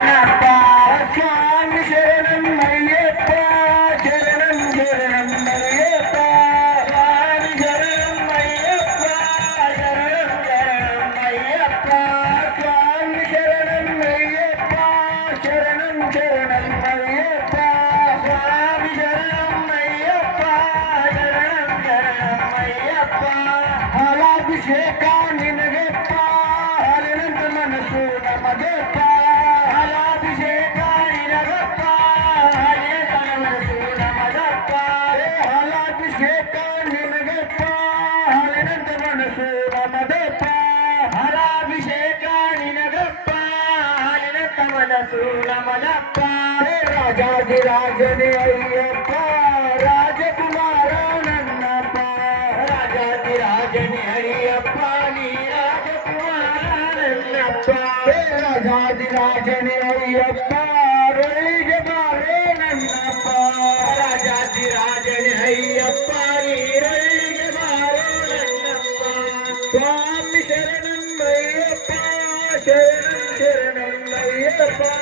स्वामी शरणं अय्यप्पा शरणं शरणं अय्यप्पा स्वामी शरणं अय्यप्पा शरणं शरणं अय्यप्पा स्वामी शरणं अय्यप्पा शरणं शरणं अय्यप्पा स्वामी शरणं अय्यप्पा शरणं शरणं अय्यप्पा हालाभिषेका निनगप्पा हरिनंद मनसू नमगप्पा राजाधिराजने अय्यप्पा राजकुमार नन्नप्पा राजाधिराजने अय्यप्पा राजकुमार नन्नप्पा राजाधिराजने अय्यप्पा रोळिगे बारे नन्नप्पा राजाधिराजने अय्यप्पा रोळिगे बारे नन्नप्पा स्वामी शरणं अय्यप्पा शरणं शरणं अय्यप्पा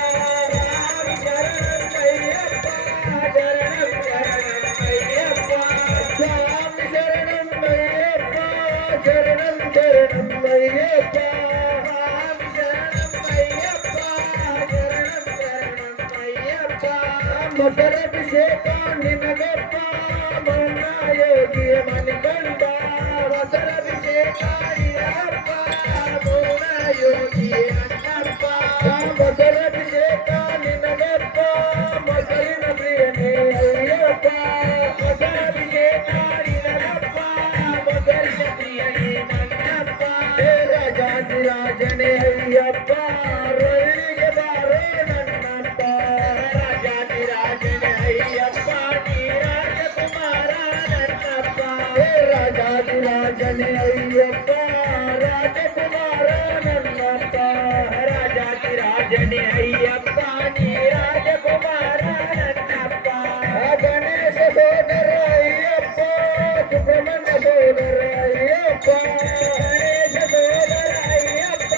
ಮಕರಭಿಷೇಕ ನಿನಗಪ್ಪ ಮನ್ನ ಯೋಗಿಯ ಮಣಿಕಂಠ ಮಕರಭಿಷೇಕ ನಿನಗಪ್ಪ ಮೌನ ಯೋಗಿಯ ಅಣ್ಣಪ್ಪ ಮಕರಭಿಷೇಕ ನಿನಗಪ್ಪ ಮಕರಿನ ಪ್ರಿಯನೇ ಅಯ್ಯಪ್ಪ ಮಕರಭಿಷೇಕ ನಿನಗಪ್ಪ ಮಕರಿನ ಪ್ರಿಯನೇ ನನ್ನಪ್ಪ ರಾಜಾಧಿರಾಜನೇ ಅಯ್ಯಪ್ಪ ರೊಳ್ಳಿಗೆ ಬಾರೋ ನನ್ನಪ್ಪ ರಾಜಾಧಿರಾಜನೇ ಅಯ್ಯಪ್ಪ ರಾಜಕುಮಾರ ನನ್ನಪ್ಪ ರಾಜಾಧಿರಾಜನೇ ಅಯ್ಯಪ್ಪ ನೀ ರಾಜಕುಮಾರ ನನ್ನಪ್ಪ ಗಣೇಶ ಸೋದರ ಅಯ್ಯಪ್ಪ ಸುಬ್ರಹ್ಮಣ್ಯ ಸೋದರ ಅಯ್ಯಪ್ಪ ಗಣೇಶ ಸೋದರ ಅಯ್ಯಪ್ಪ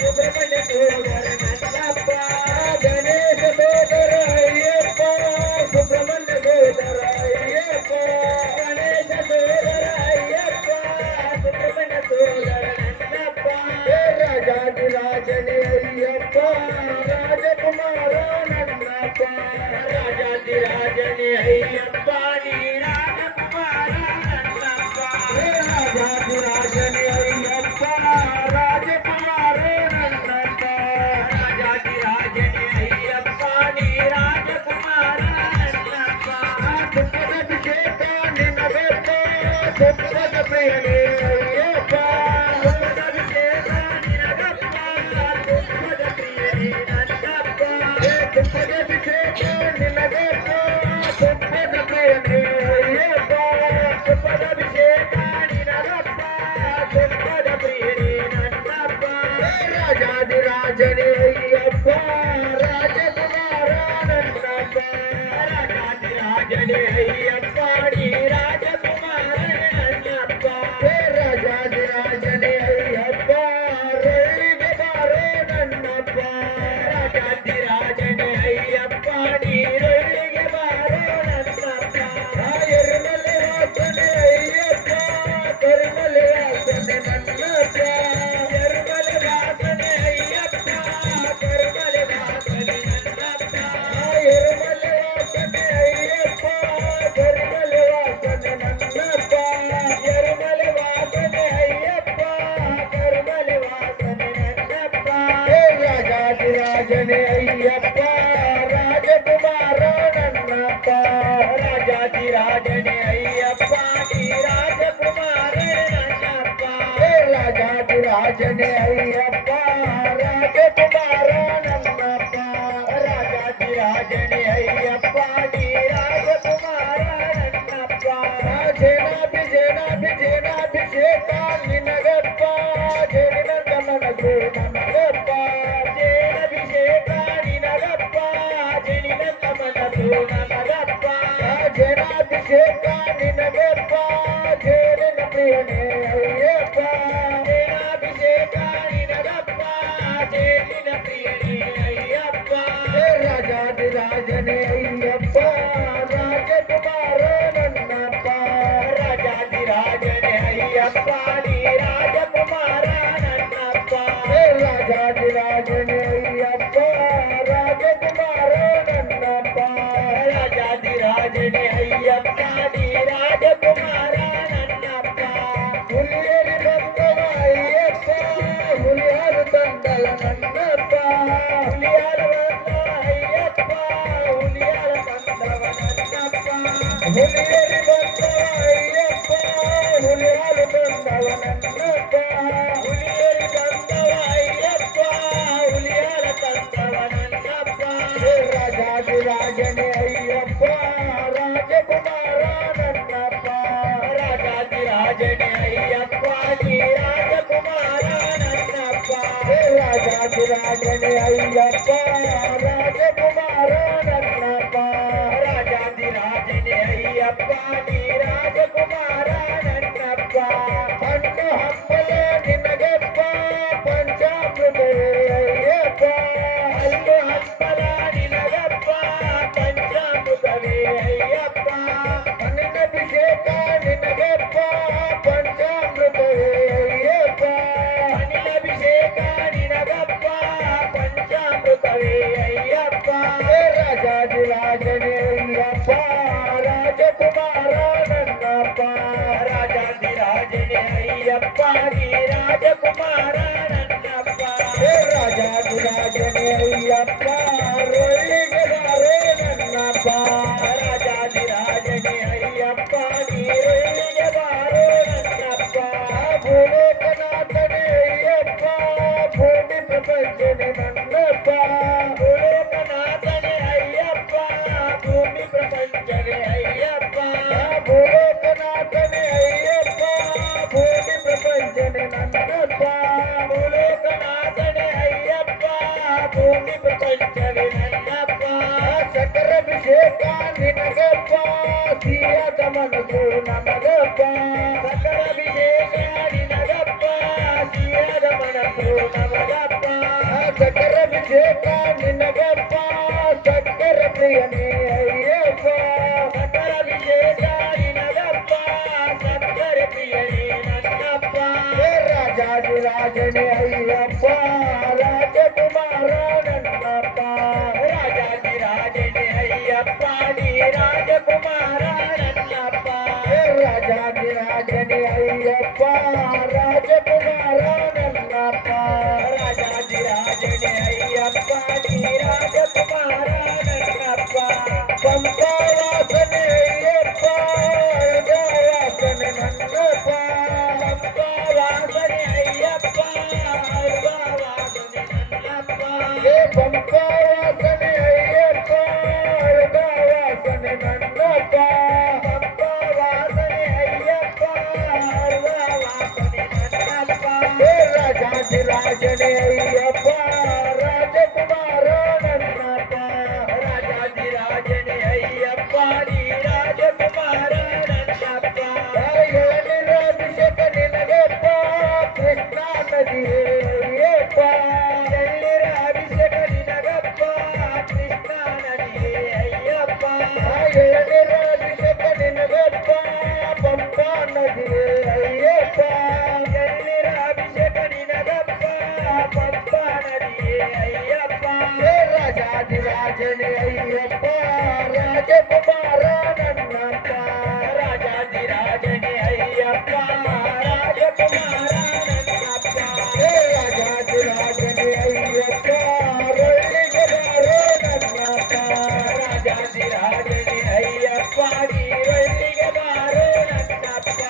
ಸುಬ್ರಹ್ಮಣ್ಯ ಸೋದರ ನನ್ನಪ್ಪ ಗಣೇಶ ಸೋದರ ಅಯ್ಯಪ್ಪ ಸುಬ್ರಹ್ಮಣ್ಯ ಸೋದರ ಅಯ್ಯಪ್ಪ ಗಣೇಶ ಸೋದರ ಅಯ್ಯಪ್ಪ ಸುಬ್ರಹ್ಮಣ್ಯ ಸೋದರ ನನ್ನಪ್ಪ ರಾಜಾಧಿರಾಜನೇ ಅಯ್ಯಪ್ಪ ರಾಜಕುಮಾರ ನನ್ನಪ್ಪ ರಾಜಾಧಿರಾಜನೇ ಅಯ್ಯಪ್ಪ ನೀ ರಾಜಕುಮಾರ ನನ್ನಪ್ಪ ರಾಜಾಧಿರಾಜನೇ ಅಯ್ಯಪ್ಪ ರಾಜಕುಮಾರ ನನ್ನಪ್ಪ ರಾಜಾಧಿರಾಜನೇ ಅಯ್ಯಪ್ಪ ನೀ ರಾಜಕುಮಾರ ನನ್ನಪ್ಪ ದುಃಖದಭಿಷೇಕ ನಿನಗಪ್ಪ ದುಃಖದ ಪ್ರಿಯನೇ ಅಯ್ಯಪ್ಪ ದುಃಖದಭಿಷೇಕ ನಿನಗಪ್ಪ ದುಃಖದ ಪ್ರಿಯನೇ ನನ್ನಪ್ಪ ದುಃಖದಭಿಷೇಕ ನಿನಗಪ್ಪ ದುಃಖದ ಪ್ರಿಯನೇ ಅಯ್ಯಪ್ಪ ದುಃಖದಭಿಷೇಕ ನಿನಗಪ್ಪ ದುಃಖದ ಪ್ರಿಯನೇ ನನ್ನಪ್ಪ ರಾಜಾಧಿರಾಜನೇ ಅಯ್ಯಪ್ಪ ರಾಜಕುಮಾರ ನನ್ನಪ್ಪ ರಾಜಾಧಿರಾಜನೇ ಅಯ್ಯಪ್ಪ ನೀ ರಾಜಕುಮಾರ ನನ್ನಪ್ಪ ರಾಜಾಧಿರಾಜನೇ ಅಯ್ಯಪ್ಪ ರೊಳ್ಳಿಗೆ ಬಾರೋ ನನ್ನಪ್ಪ ರಾಜಾಧಿರಾಜನೇ ಅಯ್ಯಪ್ಪ ನೀ ರೊಳ್ಳಿಗೆ ಬಾರೋ ನನ್ನಪ್ಪ ಎರುಮಲೆ ವಾಸನೆ ಅಯ್ಯಪ್ಪ ಕರಿಮಲೆ ವಾಸನೆ ನನ್ನಪ್ಪ ಎರುಮಲೆ ವಾಸನೆ ಅಯ್ಯಪ್ಪ ಕರಿಮಲೆ ವಾಸನೆ ನನ್ನಪ್ಪ ಎರುಮಲೆ ವಾಸನೆ ಅಯ್ಯಪ್ಪ ಕರಿಮಲೆ ವಾಸನೆ ನನ್ನಪ್ಪ ಎರುಮಲೆ ವಾಸನೆ ಅಯ್ಯಪ್ಪ ಕರಿಮಲೆ ವಾಸನೆ ನನ್ನಪ್ಪ ರಾಜಾಧಿರಾಜನೇ ಅಯ್ಯಪ್ಪ ರಾಜಕುಮಾರ ನನ್ನಪ್ಪ ರಾಜಾಧಿರಾಜನೇ ಅಯ್ಯಪ್ಪ ನೀ ರಾಜಕುಮಾರ ನನ್ನಪ್ಪ ರಾಜಾಧಿರಾಜನೇ ಅಯ್ಯಪ್ಪ ರಾಜಕುಮಾರ ನನ್ನಪ್ಪ ರಾಜಾಧಿರಾಜನೇ ಅಯ್ಯಪ್ಪ ನೀ ರಾಜಕುಮಾರ ನನ್ನಪ್ಪ ಜೇನಾಭಿಷೇಕ ನಿನಗಪ್ಪ ಜೇನಿನಂದ ಮನಸು ನಮಗಪ್ಪ ಜೇನಾಭಿಷೇಕ ನಿನಗಪ್ಪ ಜೇನಿನಂದ ಮನಸು ನಮಗಪ್ಪ ಜೇನಾಭಿಷೇಕ ನಿನಗಪ್ಪ ಜೇನಿನ ಪ್ರಿಯನೇ ಅಯ್ಯಪ್ಪ ಜೇನಾಭಿಷೇಕ ನಿನಗಪ್ಪ ಜೇನಿನ ಪ್ರಿಯನೇ ಅಯ್ಯಪ್ಪ ಹುಲಿಯಾಲ ಬಂದ ಅಯ್ಯಪ್ಪ ಹುಲಿಯಾಲ ತಂದವ ನನ್ನಪ್ಪ ಹುಲಿಯಲಿ ಬಂದ ಅಯ್ಯಪ್ಪ ಹುಲಿಯಾಲ ಬಂದವ ನನ್ನಪ್ಪ ಹುಲಿಯಲಿ ಬಂದವ ಅಯ್ಯಪ್ಪ ಹುಲಿಯಾಲ ತಂದವ ನನ್ನಪ್ಪ ರಾಜಾದಿರಾಜನೇ ಅಯ್ಯಪ್ಪ ರಾಜಕುಮಾರ ನನ್ನಪ್ಪ ರಾಜಾದಿರಾಜನೇ ಅಯ್ಯಪ್ಪ ನೀ ರಾಜಕುಮಾರ ನನ್ನಪ್ಪ ರಾಜಾದಿರಾಜನೇ ಅಯ್ಯಪ್ಪ ರಾಜಕುಮಾರ ನನ್ನಪ್ಪ ರಾಜಾದಿರಾಜನೇ ಅಯ್ಯಪ್ಪ ನೀ ರಾಜಕುಮಾರ ನನ್ನಪ್ಪ ಹಣ್ಣು ಹಂಪಲ ನಿನಗಪ್ಪ ಪಂಚಾಮೃತವೇ ಅಯ್ಯಪ್ಪ ಹಣ್ಣು ಹಂಪಲ ನಿನಗಪ್ಪ ಪಂಚಾಮೃತವೇ ಅಯ್ಯಪ್ಪ ಅನಿಲಭಿಷೇಕ ನಿನಗಪ್ಪ ಪಂಚಾಮೃತವೇ ಅಯ್ಯಪ್ಪ ಅನಿಲಭಿಷೇಕ ನಿನಗಪ್ಪ ಪಂಚಾಮೃತವೇ ಅಯ್ಯಪ್ಪ ರಾಜಾದಿರಾಜನೇ ಅಯ್ಯಪ್ಪ ರಾಜಕುಮಾರ ನನ್ನಪ್ಪ ರಾಜಾದಿರಾಜನೇ ಅಯ್ಯಪ್ಪ ನೀ ರಾಜಕುಮಾರ ನನ್ನಪ್ಪ ರಾಜಾದಿರಾಜನೇ ಅಯ್ಯಪ್ಪ ರೊಳ್ಳಿಗೆ ಬಾರೋ ನನ್ನಪ್ಪ ರಾಜಾದಿರಾಜನೇ ಅಯ್ಯಪ್ಪ ನೀ ರೊಳ್ಳಿಗೆ ಬಾರೋ ನನ್ನಪ್ಪ ಭೂಲೋಕನಾಥನೇ ಅಯ್ಯಪ್ಪ ಭೂಮಿ ಪ್ರಪಂಚನೇ ನನ್ನಪ್ಪ ಭೂಲೋಕನಾಥನೇ ಅಯ್ಯಪ್ಪ ಭೂಮಿ ಪ್ರಪಂಚನೇ ಅಯ್ಯಪ್ಪ ಭೂಲೋಕನಾಥನೇ ಅಯ್ಯಪ್ಪ ಭೂಮಿ ಪ್ರಪಂಚನೇ ನನ್ನಪ್ಪ ಭೂಲೋಕನಾಥನೇ ಅಯ್ಯಪ್ಪ ಭೂಮಿ ಪ್ರಪಂಚನೇ ನನ್ನಪ್ಪ ಸಕರಾಭಿಷೇಕ ನಿನಗಪ್ಪ ಸಿಹಿಯಾದ ಮನಸ್ಸು ನಮಗಪ್ಪ ಸಕರಾಭಿಷೇಕ ನಿನಗಪ್ಪ ಸಿಹಿಯಾದ ಮನಸ್ಸು ನಮಗಪ್ಪ ಸಕರಾಭಿಷೇಕ ನಿನಗಪ್ಪ ಸಕ್ಕರ ಪ್ರಿಯನೇ ಅಯ್ಯಪ್ಪ ಸಕರಾಭಿಷೇಕ ನಿನಗಪ್ಪ ಸಕ್ಕರ ಪ್ರಿಯನೇ ನನ್ನಪ್ಪ ರಾಜಾದಿರಾಜನೇ ಅಯ್ಯಪ್ಪ ರಾಜಕುಮಾರ ನನ್ನಪ್ಪ ರಾಜಾದಿರಾಜನೇ ಅಯ್ಯಪ್ಪ ನೀ ರಾಜಕುಮಾರ ನನ್ನಪ್ಪ ರಾಜಾದಿರಾಜನೇ ಅಯ್ಯಪ್ಪ ರಾಜಕುಮಾರ ನನ್ನಪ್ಪ ರಾಜಾದಿರಾಜನೇ ಅಯ್ಯಪ್ಪ ನೀ ರಾಜಕುಮಾರ ನನ್ನಪ್ಪ ಪಂಪಾವಾಸನೆ ಅಯ್ಯಪ್ಪ ಅಳ್ಗಾವಾಸನೆ ನನ್ನಪ್ಪ ಪಂಪಾವಾಸನೆ ಅಯ್ಯಪ್ಪ ಅಳ್ಗಾವಾಸನೆ ನನ್ನಪ್ಪ ಪಂಪಾವಾಸನೆ ಅಯ್ಯಪ್ಪ ಅಳ್ಗಾವಾಸನೆ ನನ್ನಪ್ಪ ಪಂಪಾವಾಸನೆ ಅಯ್ಯಪ್ಪ ಅಳ್ಗಾವಾಸನೆ ನನ್ನಪ್ಪ ರಾಜಾದಿರಾಜನೇ ಅಯ್ಯಪ್ಪ ರಾಜಕುಮಾರ ನನ್ನಪ್ಪ ರಾಜಾದಿರಾಜನೇ ಅಯ್ಯಪ್ಪ ನೀ ರಾಜಕುಮಾರ ನನ್ನಪ್ಪ ಎಳ್ನೀರಾಭಿಷೇಕ ನಿನಗಪ್ಪ ಕೃಷ್ಣಾ ನದಿಯೇ ಅಯ್ಯಪ್ಪ ಎಳ್ನೀರಾಭಿಷೇಕ ನಿನಗಪ್ಪ ಕೃಷ್ಣಾ ನದಿಯೇ ಅಯ್ಯಪ್ಪ ಎಳ್ನೀರಾಭಿಷೇಕ ನಿನಗಪ್ಪ ಪಂಪಾ ನದಿಯೇ ಅಯ್ಯಪ್ಪ ಎಳ್ನೀರಾಭಿಷೇಕ ನಿನಗಪ್ಪ ಪಂಪಾ ನದಿಯೇ ಅಯ್ಯಪ್ಪ ರಾಜಾದಿರಾಜನೇ ಅಯ್ಯಪ್ಪ ರಾಜಕುಮಾರ ನನ್ನಪ್ಪ ರಾಜಾದಿರಾಜನೇ ಅಯ್ಯಪ್ಪ ರಾಜಕುಮಾರ ನನ್ನಪ್ಪ ರಾಜಾದಿರಾಜನೇ ಅಯ್ಯಪ್ಪ ರೊಳ್ಳಿಗೆ ಬಾರೋ ನನ್ನಪ್ಪ ರಾಜಾದಿರಾಜನೇ ಅಯ್ಯಪ್ಪ ನೀ ರೊಳ್ಳಿಗೆ ಬಾರೋ ನನ್ನಪ್ಪ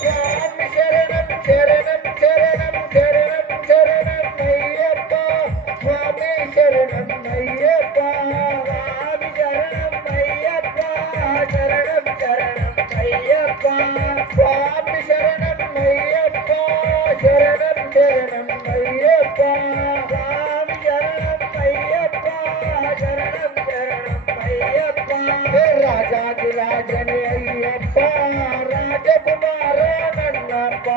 ಸ್ವಾಮಿ ಶರಣಂ ಶರಣಂ ಶರಣಂ ಶರಣಂ ಶರಣಂ ಅಯ್ಯಪ್ಪ ಸ್ವಾಮಿ ಶರಣಂ ಅಯ್ಯಪ್ಪ ಸ್ವಾಮಿ ಶರಣಂ ಅಯ್ಯಪ್ಪ ಶರಣಂ ಶರಣಂ ಅಯ್ಯಪ್ಪ ಸ್ವಾಮಿ ಶರಣಂ ಅಯ್ಯಪ್ಪ ಶರಣಂ ಶರಣಂ ಅಯ್ಯಪ್ಪ ಸ್ವಾಮಿ ಶರಣಂ ಅಯ್ಯಪ್ಪ ಶರಣಂ ಶರಣಂ ಅಯ್ಯಪ್ಪ ರಾಜಾದಿರಾಜನೇ ಅಯ್ಯಪ್ಪ ರಾಜಕುಮಾರ ನನ್ನಪ್ಪ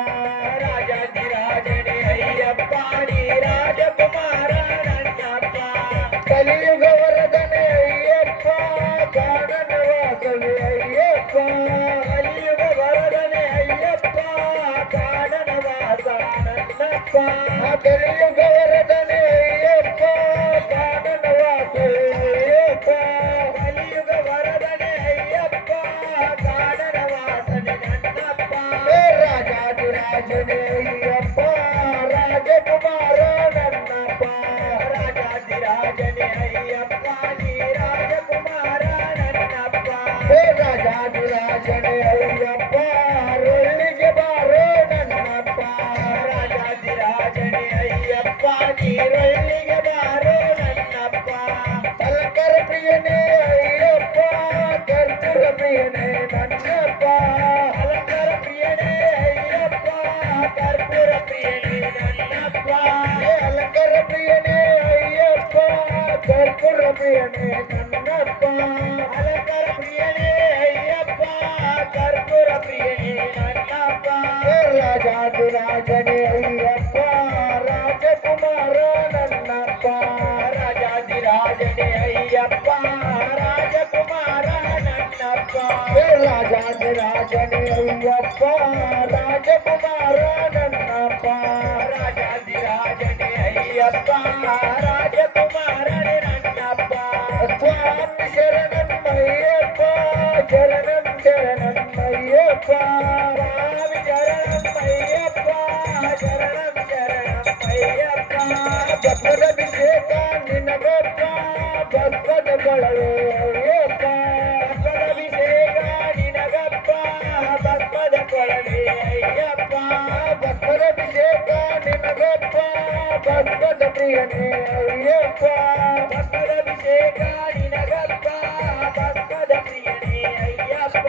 ರಾಜಾದಿರಾಜನೇ ಅಯ್ಯಪ್ಪ ನೀ ರಾಜಕುಮಾರ ನನ್ನಪ್ಪ ಕಲಿಯುಗ ವರದನೇ ಅಯ್ಯಪ್ಪ ಕಾನನ ವಾಸವೇ ಅಯ್ಯಪ್ಪ ಕಲಿಯುಗ ವರದನೇ ಅಯ್ಯಪ್ಪ ಕಾನನ ವಾಸ ನನ್ನಪ್ಪ ಕಲಿಯುಗ ವರದನೇ ಅಯ್ಯಪ್ಪ ಕಾನನ ವಾಸವೇ ಅಯ್ಯಪ್ಪ ಕಲಿಯುಗ ವರದನೇ ಅಯ್ಯಪ್ಪ ಕಾನನ ವಾಸನೆ ನನ್ನಪ್ಪ ರಾಜಾದಿರಾಜನೇ ಅಯ್ಯಪ್ಪ ರಾಜಕುಮಾರ ನನ್ನಪ್ಪ ರಾಜಾದಿರಾಜ ಪ್ರಿಯನೇ ನನ್ನಪ್ಪ ಅಲಂಕಾರ ಪ್ರಿಯನೇ ಅಯ್ಯಪ್ಪ ಕರ್ಪೂರ ಪ್ರಿಯನೇ ನನ್ನಪ್ಪ ರಾಜಾಧಿರಾಜನೇ ಅಯ್ಯಪ್ಪ ರಾಜಕುಮಾರ ನನ್ನಪ್ಪ ರಾಜಾಧಿರಾಜನೇ ಅಯ್ಯಪ್ಪ ರಾಜಕುಮಾರ ನನ್ನಪ್ಪ ರಾಜಾಧಿರಾಜನೇ ಅಯ್ಯಪ್ಪ ರಾಜಕುಮಾರ ನನ್ನಪ್ಪ ರಾಜಾಧಿರಾಜನೇ ಅಯ್ಯಪ್ಪ ರಾಜಕುಮಾರನೇ ನನ್ನಪ್ಪ ಸ್ವಾಮಿ ಶರಣಮ್ಮಯ್ಯಪ್ಪ ಶರಣಮ್ಮಯ್ಯಪ್ಪ ಸ್ವಾಮಿ ಶರಣಮ್ಮಯ್ಯಪ್ಪ ಶರಣಮ್ಮಯ್ಯಪ್ಪ ಭಕ್ತದ ಅಭಿಷೇಕ ನಿನಗಪ್ಪ ಭಕ್ತದ ಬಳಲೆ ಅಯ್ಯಪ್ಪ ಭಕ್ತದ ಅಭಿಷೇಕ ನಿನಗಪ್ಪ ಭಕ್ತದ ಕೊಳಲೆ ಅಯ್ಯಪ್ಪ ಭಕ್ತದ ಅಭಿಷೇಕ ನಿನಗಪ್ಪ ಭಕ್ತದ ಪ್ರಿಯನೇ ಅಯ್ಯಪ್ಪ ಭಕ್ತದ ಅಭಿಷೇಕ ನಿನಗಪ್ಪ ಭಕ್ತದ ಪ್ರಿಯನೇ ಅಯ್ಯಪ್ಪ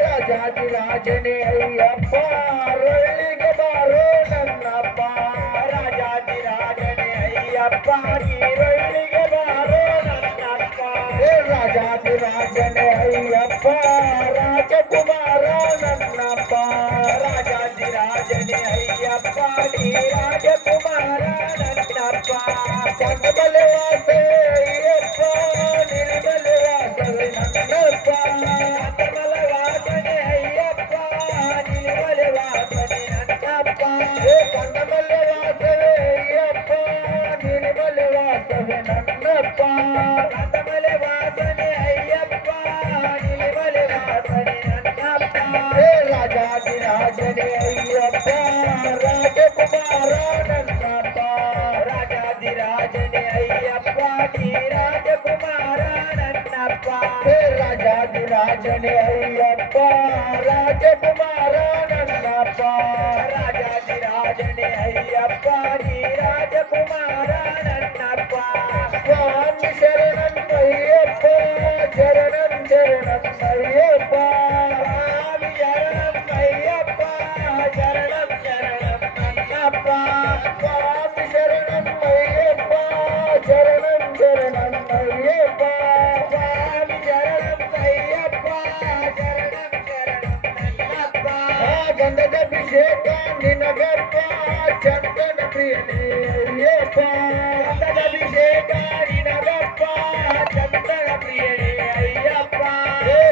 ರಾಜಾಧಿರಾಜನೇ ಅಯ್ಯಪ್ಪ ರೊಳ್ಳಿಗೆ ಬಾರೋ ನನ್ನಪ್ಪ ರಾಜಾಧಿರಾಜನೇ ಅಯ್ಯಪ್ಪ ನೀರೊಳ್ಳಿಗೆ ಬಾರೋ ನನ್ನಪ್ಪ ರಾಜಾಧಿರಾಜನೇ ಅಯ್ಯಪ್ಪ ರಾಜಕುಮಾರ ನನ್ನಪ್ಪ ರಾಜಾಧಿರಾಜನೇ ಅಯ್ಯಪ್ಪ ನೀ ರಾಜಕುಮಾರ ನನ್ನಪ್ಪ ಸಂಗಬಲೆ ವಾಸವೇ ಅಯ್ಯಪ್ಪ ನಿರ್ಮಲೆ ವಾಸವೇ ನನ್ನಪ್ಪ ಸಂಗಮಲ ವಾಸನೆ ಅಯ್ಯಪ್ಪ ನಿರ್ಮಲೆ ವಾಸನೆ ನನ್ನಪ್ಪ ಸಂಗಮಲೆ ವಾಸವೇ ಅಯ್ಯಪ್ಪ ನಿರ್ಮಲೆ ವಾಸವೇ ನನ್ನಪ್ಪ ಸಂಗಮಲೆ ವಾಸನೆ ಅಯ್ಯಪ್ಪ ನಿರ್ಮಲೆ ವಾಸನೆ ನನ್ನಪ್ಪ ರಾಜಾಧಿರಾಜನೇ ಅಯ್ಯಪ್ಪ ರಾಜಕುಮಾರ ನನ್ನಪ್ಪ ರಾಜಾಧಿರಾಜನೇ ಅಯ್ಯಪ್ಪ ನೀ ರಾಜಕುಮಾರ ನನ್ನಪ್ಪ ರಾಜಾಧಿರಾಜನೇ ಅಯ್ಯಪ್ಪ ರಾಜಕುಮಾರ ನನ್ನಪ್ಪ ರಾಜಾಧಿರಾಜನೇ ಅಯ್ಯಪ್ಪ ನೀ ರಾಜಕುಮಾರ ನನ್ನಪ್ಪ ಸ್ವಾಮಿ ಶರಣಮ್ಮಯ್ಯಪ್ಪ ಶರಣಂ ಶರಣಮ್ಮಯ್ಯಪ್ಪ ಸ್ವಾಮಿ ಶರಣಮ್ಮಯ್ಯಪ್ಪ ಶರಣಂ ಶರಣಮ್ಮಯ್ಯಪ್ಪ ಸ್ವಾಮಿ ಶರಣಮ್ಮಯ್ಯಪ್ಪ ಶರಣಂ ಶರಣಮ್ಮಯ್ಯಪ್ಪ ಸ್ವಾಮಿ ಶರಣಮ್ಮಯ್ಯಪ್ಪ ಶರಣಂ ಶರಣಮ್ಮಯ್ಯಪ್ಪ ಗಂಧದ ಅಭಿಷೇಕ ನಿನಗಪ್ಪ ಚಂದನ ಪ್ರಿಯನೇ ಅಯ್ಯಪ್ಪ ಗಂಧದ ಅಭಿಷೇಕ ನಿನಗಪ್ಪ ಚಂದನ ಪ್ರಿಯನೇ ಅಯ್ಯಪ್ಪ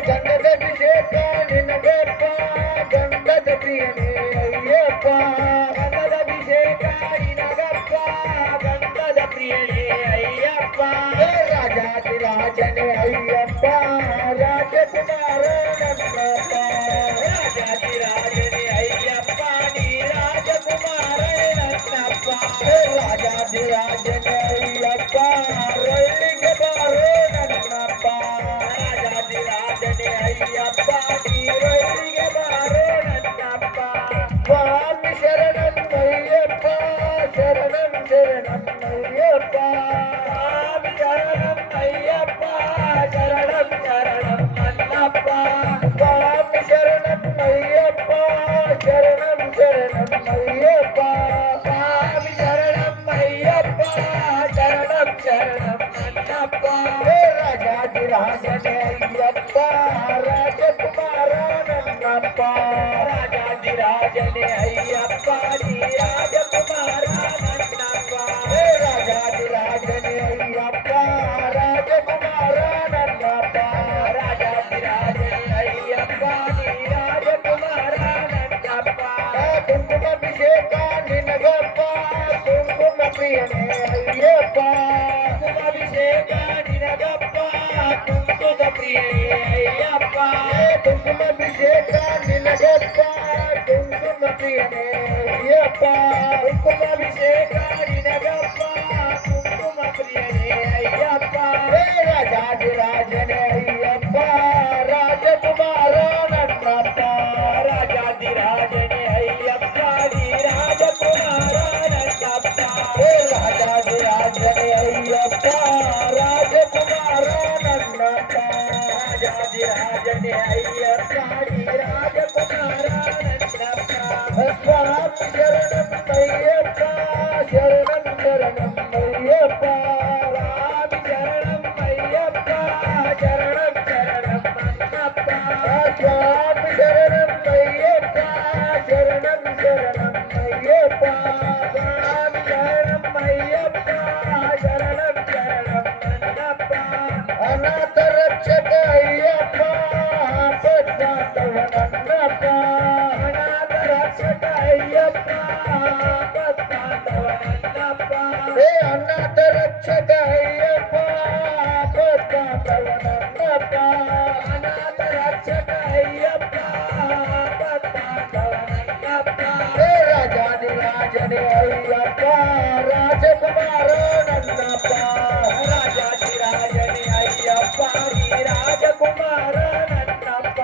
ಗಂಧದ ಅಭಿಷೇಕ ನಿನಗಪ್ಪ ಗಂಧದ ಪ್ರಿಯನೇ ಅಯ್ಯಪ್ಪ ಗಂಧದ ಅಭಿಷೇಕ ನಿನಗಪ್ಪ ಗಂಧದ ಪ್ರಿಯನೇ ಅಯ್ಯಪ್ಪ ರಾಜಾಧಿರಾಜನೇ ಅಯ್ಯಪ್ಪ ರಾಜಕುಮಾರ ನನ್ನಪ್ಪ ರಾಜಾಧಿರಾಜನೇ ಅಯ್ಯಪ್ಪ ನೀ ರಾಜಕುಮಾರ ನನ್ನಪ್ಪ ರಾಜಾಧಿರಾಜನೇ ಅಯ್ಯಪ್ಪ ರೊಳ್ಳಿಗೆ ಬಾರೋ ನನ್ನಪ್ಪ ರಾಜಾಧಿರಾಜನೇ ಅಯ್ಯಪ್ಪ ನೀ ರೊಳ್ಳಿಗೆ ಬಾರೋ ನನ್ನಪ್ಪ ಸ್ವಾಮಿ ಶರಣಮ್ಮಯ್ಯಪ್ಪ ಶರಣಂ ಶರಣಮ್ಮಯ್ಯಪ್ಪ ಸ್ವಾಮಿ ಶರಣಮ್ಮಯ್ಯಪ್ಪ ಶರಣಂ ಶರಣಂ ನನ್ನಪ್ಪ ಸ್ವಾಮಿ ಶರಣಮ್ಮಯ್ಯಪ್ಪ ಶರಣಂ ಶರಣಮ್ಮಯ್ಯಪ್ಪ ಸ್ವಾಮಿ ಶರಣಮ್ಮಯ್ಯಪ್ಪ ಶರಣಂ ಶರಣಂ ನನ್ನಪ್ಪ ರಾಜಾಧಿರಾಜನೇ ಅಯ್ಯಪ್ಪ ರಾಜಕುಮಾರ ನನ್ನಪ್ಪ ರಾಜಾಧಿರಾಜನೇ ಅಯ್ಯಪ್ಪ ನೀ ರಾಜಕುಮಾರ ನನ್ನಪ್ಪ ರಾಜಾಧಿರಾಜನೇ ಅಯ್ಯಪ್ಪ ರಾಜಕುಮಾರ ನನ್ನಪ್ಪ ರಾಜಾಧಿರಾಜನೇ ಅಯ್ಯಪ್ಪ ನೀ ರಾಜಕುಮಾರ ನನ್ನಪ್ಪ ಕುಂಕುಮ ಅಭಿಷೇಕ ನಿನಗಪ್ಪ ಕುಂಕುಮ ಪ್ರಿಯನೇ ಅಯ್ಯಪ್ಪ ಕುಂಕುಮ ಅಭಿಷೇಕ ನಿನಗಪ್ಪ ಕುಂಕುಮ ಪ್ರಿಯನೇ ಅಯ್ಯಪ್ಪ ಕುಂಕುಮ ಅಭಿಷೇಕ ನಿನಗಪ್ಪ ಕುಂಕುಮ ಪ್ರಿಯನೇ ಅಯ್ಯಪ್ಪ ಕುಂಕುಮ ಅಭಿಷೇಕ ನಿನಗಪ್ಪ ಕುಂಕುಮ ಪ್ರಿಯನೇ ಅಯ್ಯಪ್ಪ ರಾಜಾಧಿರಾಜನೇ ಅಯ್ಯಪ್ಪ ರಾಜಕುಮಾರ ನನ್ನಪ್ಪ ರಾಜಾಧಿರಾಜನೇ ಅಯ್ಯಪ್ಪ ನೀ ರಾಜಕುಮಾರ ನನ್ನಪ್ಪ ರಾಜಾಧಿರಾಜನೇ ಅಯ್ಯಪ್ಪ ರಾಜಕುಮಾರ ನನ್ನಪ್ಪ ರಾಜಾಧಿರಾಜನೇ ಅಯ್ಯಪ್ಪ ನೀ ರಾಜಕುಮಾರ ರಾಜಕುಮಾರ ನನ್ನಪ್ಪ ರಾಜಾಧಿರಾಜನೇ ಅಯ್ಯಪ್ಪ ನೀ ರಾಜಕುಮಾರ ನನ್ನಪ್ಪ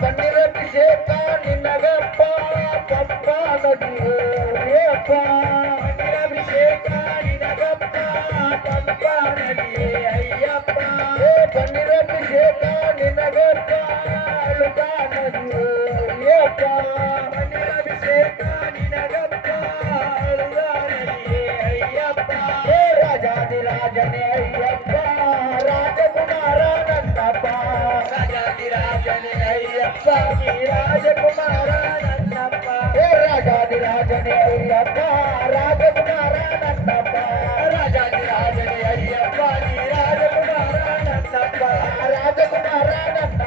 ಪನ್ನೀರಭಿಷೇಕ ನಿನಗಪ್ಪ ಪಪ್ಪ ನದಿಯಪ್ಪ ಪನ್ನೀರಭಿಷೇಕ ನಿನಗಪ್ಪ ಪಪ್ಪ ನದಿಯೇ ಅಯ್ಯಪ್ಪ ಪನ್ನೀರಭಿಷೇಕ ನಿನಗಪ್ಪ ಅಳುಗ ನದಿಯಪ್ಪ ಪನ್ನೀರಭಿಷೇಕ ನಿನಗಪ್ಪ ಅಳುಗ ನದಿಯೇ ಅಯ್ಯಪ್ಪ ರಾಜಾಧಿರಾಜನೇ ಅಯ್ಯಪ್ಪ ರಾಜಕುಮಾರ ನನ್ನಪ್ಪ ರಾಜಾಧಿರಾಜನೇ ಅಯ್ಯಪ್ಪ ನೀ ರಾಜಕುಮಾರ ನನ್ನಪ್ಪ ರಾಜಾಧಿರಾಜನೇ ಅಯ್ಯಪ್ಪ ರಾಜಕುಮಾರ ನನ್ನಪ್ಪ ರಾಜಾಧಿರಾಜನೇ ಅಯ್ಯಪ್ಪ ನೀ ರಾಜಕುಮಾರ ನನ್ನಪ್ಪ ರಾಜಕುಮಾರ ನನ್ನ